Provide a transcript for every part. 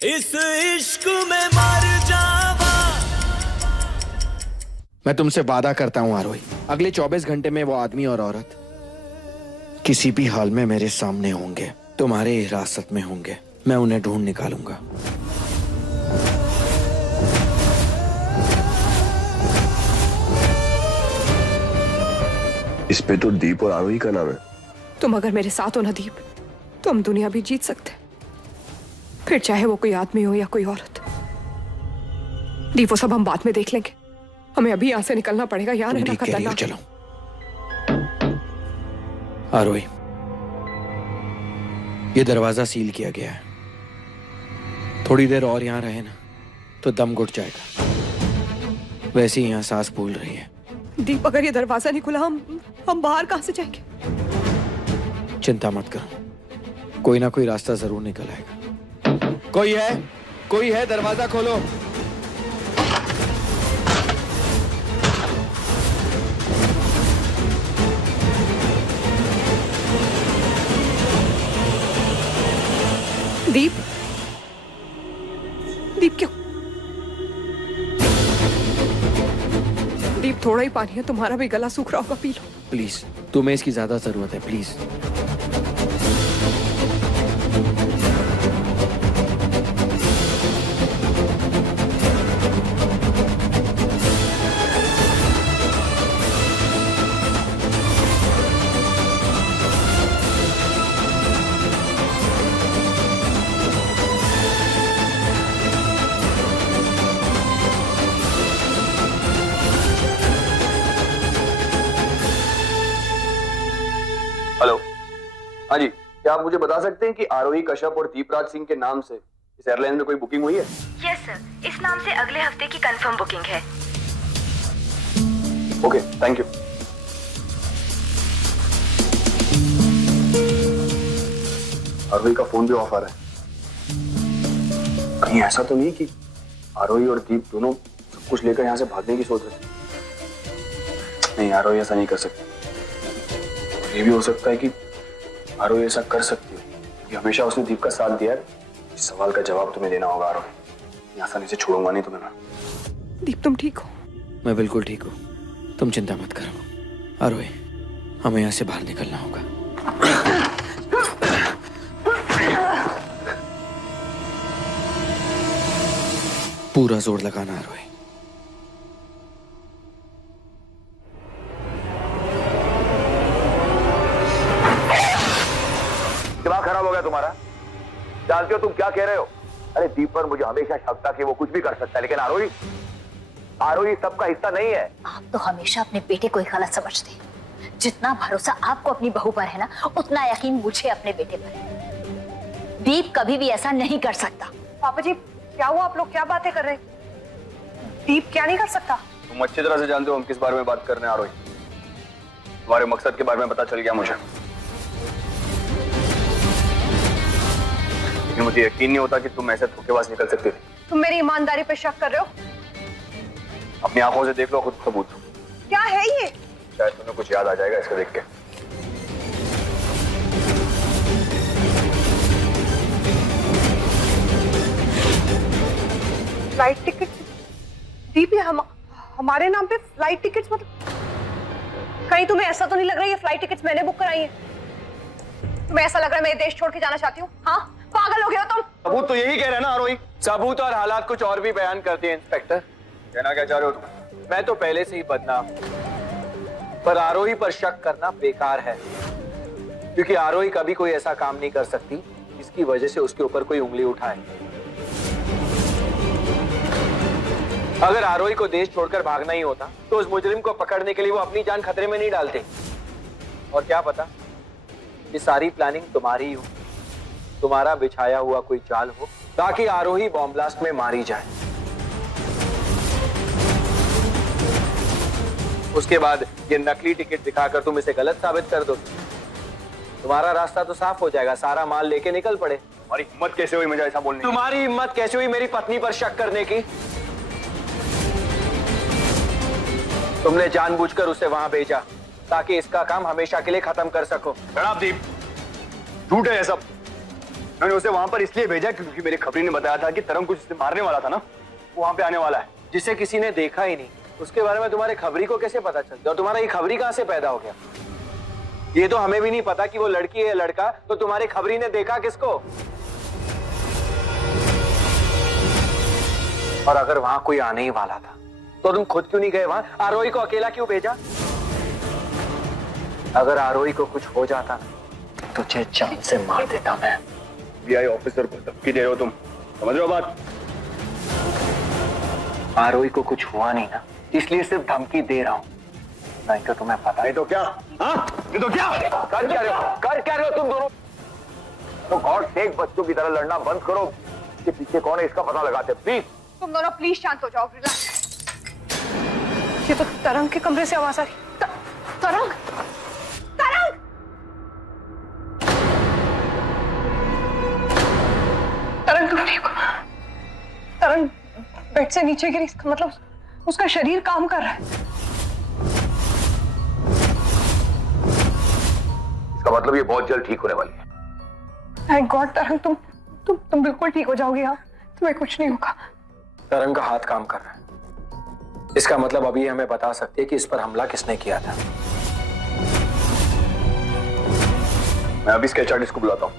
इस इश्क में मर जावा। मैं तुमसे वादा करता हूं आरोही, अगले 24 घंटे में वो आदमी और औरत किसी भी हाल में मेरे सामने होंगे, तुम्हारे हिरासत में होंगे। मैं उन्हें ढूंढ निकालूंगा। इस पे तो दीप और आरोही का नाम है। तुम अगर मेरे साथ हो ना दीप, तो हम दुनिया भी जीत सकते हैं, फिर चाहे वो कोई आदमी हो या कोई औरत। दीप वो सब हम बाद में देख लेंगे, हमें अभी यहां से निकलना पड़ेगा। यहाँ रहना खतरनाक। चलो आरोही, ये दरवाजा सील किया गया है। थोड़ी देर और यहां रहे ना तो दम घुट जाएगा। वैसे ही यहां सांस फूल रही है। दीप अगर ये दरवाजा नहीं खुला, हम बाहर कहां से जाएंगे? चिंता मत करो, कोई ना कोई रास्ता जरूर निकल आएगा। कोई है, दरवाजा खोलो। दीप, दीप क्यों? दीप थोड़ा ही पानी है, तुम्हारा भी गला सूख रहा होगा, पी लो प्लीज। तुम्हें इसकी ज्यादा जरूरत है, प्लीज। हेलो, हाँ जी, क्या आप मुझे बता सकते हैं कि आरोही कश्यप और दीपराज सिंह के नाम से इस एयरलाइन में कोई बुकिंग हुई है? यस सर, इस नाम से अगले हफ्ते की कंफर्म बुकिंग है। Okay, thank you. आरोही का फोन भी ऑफ आ रहा है। कहीं ऐसा तो नहीं कि आरोही और दीप दोनों सब कुछ लेकर यहाँ से भागने की सोच रहे? नहीं, आरोही ऐसा नहीं कर सकती। ये भी हो सकता है कि आरोही ऐसा कर सकती है कि हमेशा उसने दीप का साथ दिया है। इस सवाल का जवाब तुम्हें देना होगा आरोही। आसानी से छोड़ूंगा नहीं तुम्हें मैं। दीप, तुम ठीक हो? मैं बिल्कुल ठीक हूँ, तुम चिंता मत करो। आरोही, हमें यहाँ से बाहर निकलना होगा। पूरा जोर लगाना आरोही। दिमाग खराब हो गया तुम्हारा? जानते हो तुम क्या कह रहे हो? अरे दीप पर मुझे हमेशा शक था कि वो कुछ भी कर सकता है, लेकिन आरोही, आरोही सबका हिस्सा नहीं है। आप तो हमेशा अपने बेटे को ही गलत समझते हैं। जितना भरोसा आपको अपनी बहू पर है ना, उतना यकीन मुझे अपने बेटे पर है। दीप कभी भी ऐसा नहीं कर सकता। पापा जी, क्या हुआ? आप लोग क्या बातें कर रहे हैं? दीप क्या नहीं कर सकता? तुम अच्छी तरह से जानते हो हम किस बारे में बात कर रहे हैं आरोही। तुम्हारे मकसद के बारे में पता चल गया मुझे, लेकिन मुझे यकीन नहीं होता कि तुम ऐसे धोखेबाज निकल सकती थी। तुम मेरी ईमानदारी पे शक कर रहे हो? अपनी आंखों से देख लो, खुद सबूत। क्या है ये? शायद तुम्हें कुछ याद आ जाएगा इसको देख के। Flight ticket? दीप, ये हमारे नाम पे फ्लाइट टिकट्स? मतलब कहीं तुम्हें ऐसा तो नहीं लग रहा है ये फ्लाइट टिकट्स मैंने बुक कराई है? तुम्हें ऐसा लग रहा है मैं देश छोड़ के जाना चाहती हूँ? हाँ, पागल हो गए हो तुम? सबूत तो यही कह रहे हैं ना आरोही। सबूत और हालात कुछ और भी बयान करते हैं इंस्पेक्टर। कहना क्या चाह रहे हो तुम? मैं तो पहले से ही बदनाम हूं, पर आरोही पर शक करना बेकार है, क्योंकि आरोही कभी कोई ऐसा काम नहीं कर सकती जिसकी वजह से उसके ऊपर कोई उंगली उठाए। अगर आरोही को देश छोड़कर भागना ही होता तो उस मुजरिम को पकड़ने के लिए वो अपनी जान खतरे में नहीं डालते। और क्या पता ये सारी प्लानिंग तुम्हारी ही हो, तुम्हारा बिछाया हुआ कोई जाल हो ताकि आरोही बॉम्ब ब्लास्ट में मारी जाए। उसके बाद ये नकली टिकट दिखाकर तुम इसे गलत साबित कर दो, तुम्हारा रास्ता तो साफ हो जाएगा, सारा माल लेके निकल पड़े। तुम्हारी हिम्मत कैसे हुई मुझे ऐसा बोलने की? तुम्हारी हिम्मत कैसे हुई मेरी पत्नी पर शक करने की? तुमने जानबूझकर उसे वहां भेजा ताकि इसका काम हमेशा के लिए खत्म कर सको। जनाब दीप, झूठ है ये सब। मैंने उसे वहां पर इसलिए भेजा क्योंकि मेरी खबरी ने बताया था कि तरंग कुछ उसे मारने वाला था ना, वो वहां पे आने वाला है। जिसे किसी ने देखा ही नहीं, उसके बारे में तुम्हारे खबरी को कैसे पता चलता? और तुम्हारा ये खबरी कहां से पैदा हो गया? ये तो हमें भी नहीं पता कि वो लड़की है लड़का, तो तुम्हारे खबरी ने देखा किसको? और अगर वहां कोई आने ही वाला था तो तुम खुद क्यों नहीं गए वहां? आरोही को अकेला क्यों भेजा? अगर आरोही को कुछ हो जाता ना, तुझे जान से मार देता मैं। सीआई ऑफिसर को धमकी दे रहे हो तुम, समझ रहे हो बात? आरोही को कुछ हुआ नहीं ना, इसलिए सिर्फ धमकी दे रहा हूं, नहीं तो तुम्हें पता नहीं तो क्या? हाँ, नहीं तो क्या? कर क्या रहे हो? कर क्या रहे हो तुम दोनों? तो गॉड सेक बच्चों की तरह लड़ना बंद करो। इसके पीछे कौन है इसका पता लगाते प्लीज। तुम दोनों प्लीज शांत हो जाओ। रिलैक्स। ये तो तरंग के कमरे से आवाज आ रही। तरंग, तरंग, तरंग तुम ठीक हो? तरंग बेड से नीचे गिरी, इसका मतलब उसका शरीर काम कर रहा है। इसका मतलब ये बहुत जल्द ठीक होने वाली है। थैंक गॉड तरंग, तुम बिल्कुल ठीक हो जाओगी। हाँ, तुम्हें कुछ नहीं होगा। तरंग का हाथ काम कर रहा है, इसका मतलब अभी हमें बता सकती है कि इस पर हमला किसने किया था। मैं अभी इसके एचआरडिस को बुलाता हूँ,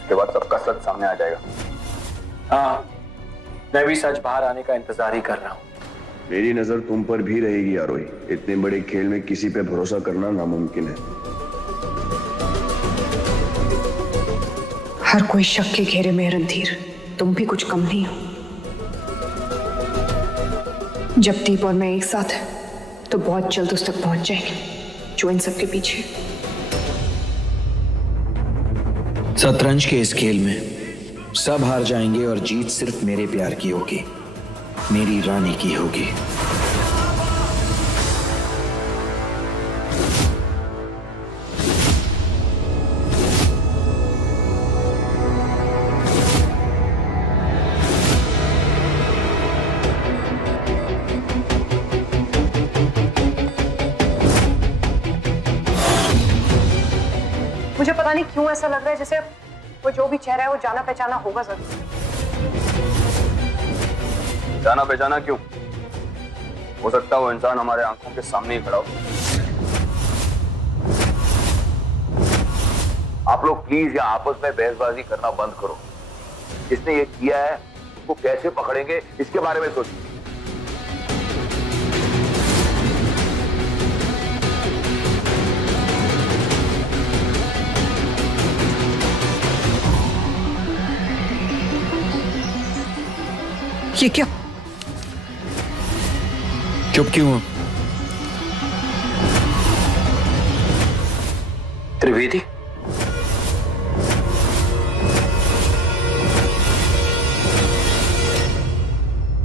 उसके बाद सबका सच सामने आ जाएगा। हाँ, मैं भी सच बाहर आने का इंतजार ही कर रहा हूँ। मेरी नजर तुम पर भी रहेगी आरोही। इतने बड़े खेल में किसी पे भरोसा करना नामुमकिन है। हर कोई शक के घेरे में रणधीर, तुम भी कुछ कम नहीं हो। जब दीप और मैं एक साथ हैं तो बहुत जल्द उस तक पहुंच जाएंगे जो इन सबके पीछे। शतरंज के इस खेल में सब हार जाएंगे और जीत सिर्फ मेरे प्यार की होगी, मेरी रानी की होगी। मुझे पता नहीं क्यों ऐसा लग रहा है जैसे वो जो भी चेहरा है वो जाना पहचाना होगा जरूर। जाना पहचाना क्यों? हो सकता है वो इंसान हमारे आंखों के सामने ही खड़ा हो। आप लोग प्लीज यहाँ आपस में बहसबाजी करना बंद करो। जिसने ये किया है उसको कैसे पकड़ेंगे इसके बारे में सोचिए। ये क्या? चुप क्यों हो? त्रिवेदी,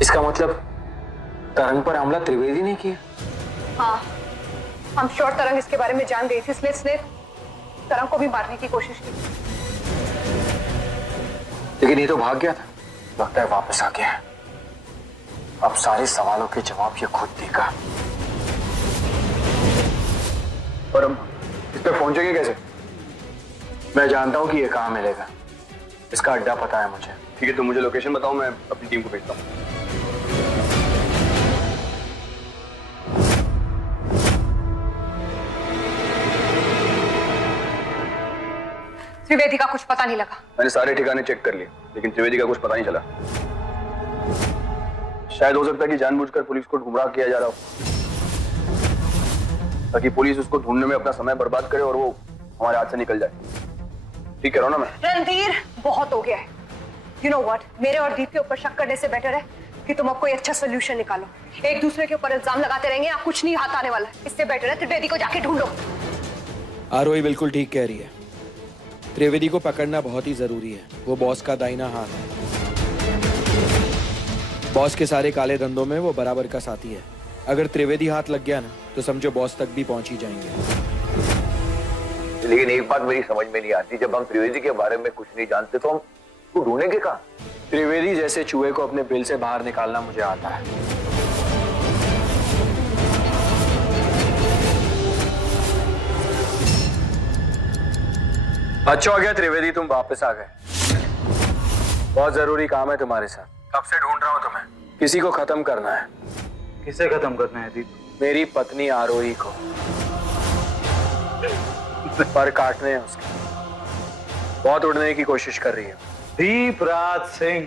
इसका मतलब तरंग पर हमला त्रिवेदी ने किया? हाँ, हम श्योर तरंग इसके बारे में जान गई थी, इसलिए इसने तरंग को भी मारने की कोशिश की। लेकिन ये तो भाग गया था, लगता है वापस आ गया है। अब सारे सवालों के जवाब ये खुद देगा। पर हम इस पे पहुंचेंगे कैसे? मैं जानता हूं कि ये कहां मिलेगा, इसका अड्डा पता है मुझे। ठीक है, तो मुझे लोकेशन बताओ, मैं अपनी टीम को भेजता हूँ। त्रिवेदी का कुछ पता नहीं लगा। मैंने सारे ठिकाने चेक कर लिए, लेकिन त्रिवेदी का कुछ पता नहीं चला। शायद हो सकता है कि जानबूझकर पुलिस को गुमराह किया जा रहा हो, ताकि पुलिस उसको ढूंढने में अपना समय बर्बाद करे और वो हमारे हाथ से निकल जाए। ठीक कह रहा हूं ना मैं? रणधीर, बहुत हो गया है। यू नो व्हाट, मेरे और दीप के ऊपर शक करने से बेटर है कि तुम अब कोई अच्छा सोल्यूशन निकालो। एक दूसरे के ऊपर इल्जाम लगाते रहेंगे, आप कुछ नहीं हाथ आने वाला। इससे बेटर है त्रिवेदी को जाके ढूंढो। आरोही बिल्कुल ठीक कह रही है, त्रिवेदी को पकड़ना बहुत ही जरूरी है। वो बॉस का दाहिना हाथ है, बॉस के सारे काले धंधों में वो बराबर का साथी है। अगर त्रिवेदी हाथ लग गया ना तो समझो बॉस तक भी पहुंच ही जाएंगे। लेकिन एक बात मेरी समझ में नहीं आती, जब हम त्रिवेदी के बारे में कुछ नहीं जानते तो हम उसको ढूंढेंगे कहाँ? त्रिवेदी जैसे चूहे को अपने बिल से बाहर निकालना मुझे आता है। अच्छा हो गया त्रिवेदी, तुम वापस आ गए। बहुत जरूरी काम है तुम्हारे साथ। कब से ढूंढ रहा हूँ तुम्हें। किसी को खत्म करना है। किसे खत्म करना है दीप? मेरी पत्नी आरोही को। पर काटने हैं उसके। बहुत उड़ने की कोशिश कर रही है। दीपराज सिंह,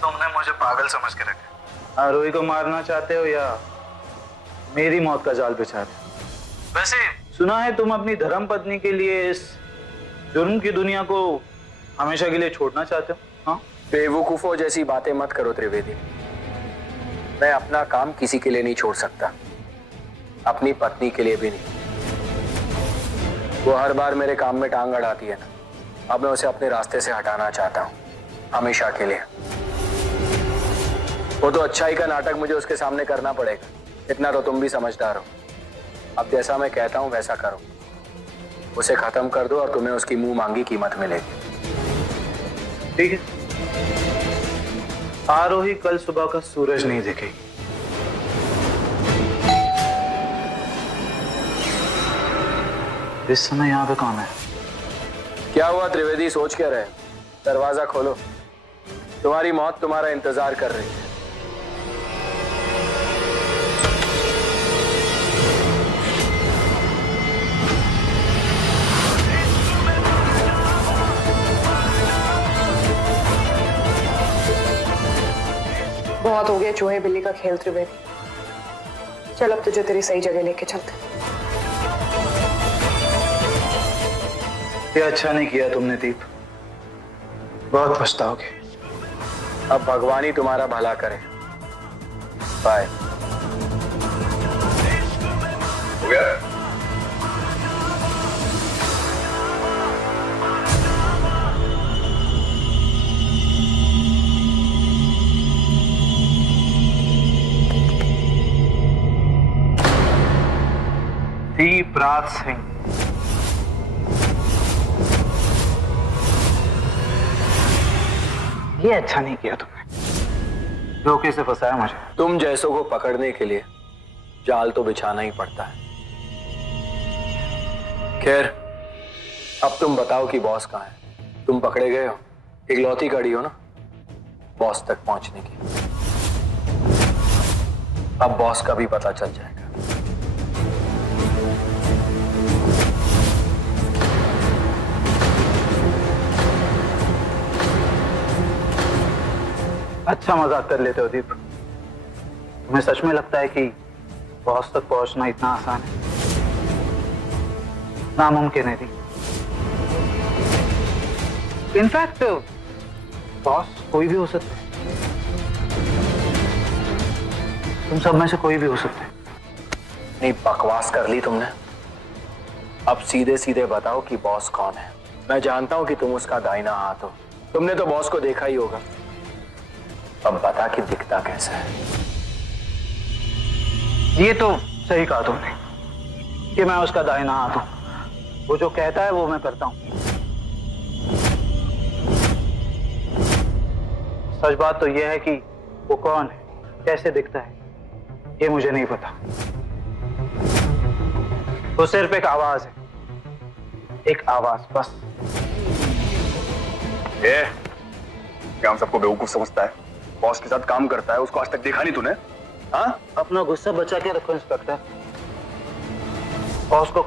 तुमने मुझे पागल समझ के रखा। आरोही को मारना चाहते हो या मेरी मौत का जाल बिछाते हो? वैसे सुना है तुम अपनी धर्म पत्नी के लिए इस जुर्म की दुनिया को हमेशा के लिए छोड़ना चाहते हो? हाँ, बेवकूफों जैसी बातें मत करो त्रिवेदी। मैं अपना काम किसी के लिए नहीं छोड़ सकता, अपनी पत्नी के लिए भी नहीं। वो हर बार मेरे काम में टांग अड़ाती है ना, अब मैं उसे अपने रास्ते से हटाना चाहता हूँ, हमेशा के लिए। वो तो अच्छाई का नाटक मुझे उसके सामने करना पड़ेगा, इतना तो तुम भी समझदार हो। अब जैसा मैं कहता हूँ वैसा करो, उसे खत्म कर दो और तुम्हें उसकी मुंह मांगी कीमत मिलेगी। ठीक है। आरोही कल सुबह का सूरज नहीं दिखेगी। इस समय यहाँ पे कौन है? क्या हुआ त्रिवेदी, सोच क्या रहे? दरवाजा खोलो, तुम्हारी मौत तुम्हारा इंतजार कर रही है। बहुत हो गया चूहे बिल्ली का खेल त्रिवेदी। चल अब तुझे तेरी सही जगह लेके चलते। ये अच्छा नहीं किया तुमने दीप, बहुत पछताओगे। अब भगवान ही तुम्हारा भला करे। बाय। हो गया? दीपराज सिंह, ये अच्छा नहीं किया तुमने, धोखे से फंसाया मुझे। तुम जैसों को पकड़ने के लिए जाल तो बिछाना ही पड़ता है। खैर, अब तुम बताओ कि बॉस कहाँ है? तुम पकड़े गए हो, इकलौती कड़ी हो ना बॉस तक पहुंचने की। अब बॉस का भी पता चल जाएगा। अच्छा मजाक कर लेते हो दीप। तुम्हें सच में लगता है कि बॉस तक पहुंचना इतना आसान है? नामुमकिन है दीप। इनफैक्ट बॉस कोई भी हो सकता है, तुम सब में से कोई भी हो सकता है। नहीं, बकवास कर ली तुमने। अब सीधे सीधे बताओ कि बॉस कौन है। मैं जानता हूं कि तुम उसका दाहिना हाथ हो, तुमने तो बॉस को देखा ही होगा। अब बता कि दिखता कैसा है। ये तो सही कहा तुमने कि मैं उसका दाहिना हाथ हूं। वो जो कहता है वो मैं करता हूं। सच बात तो यह है कि वो कौन है, कैसे दिखता है, ये मुझे नहीं पता। वो सिर्फ एक आवाज है, एक आवाज बस। क्या हम सबको बेवकूफ समझता है? बॉस के साथ काम करता है, उसको आज तक देखा नहीं तूने? हाँ, अपना गुस्सा बचा के रखो इंस्पेक्टर। बॉस को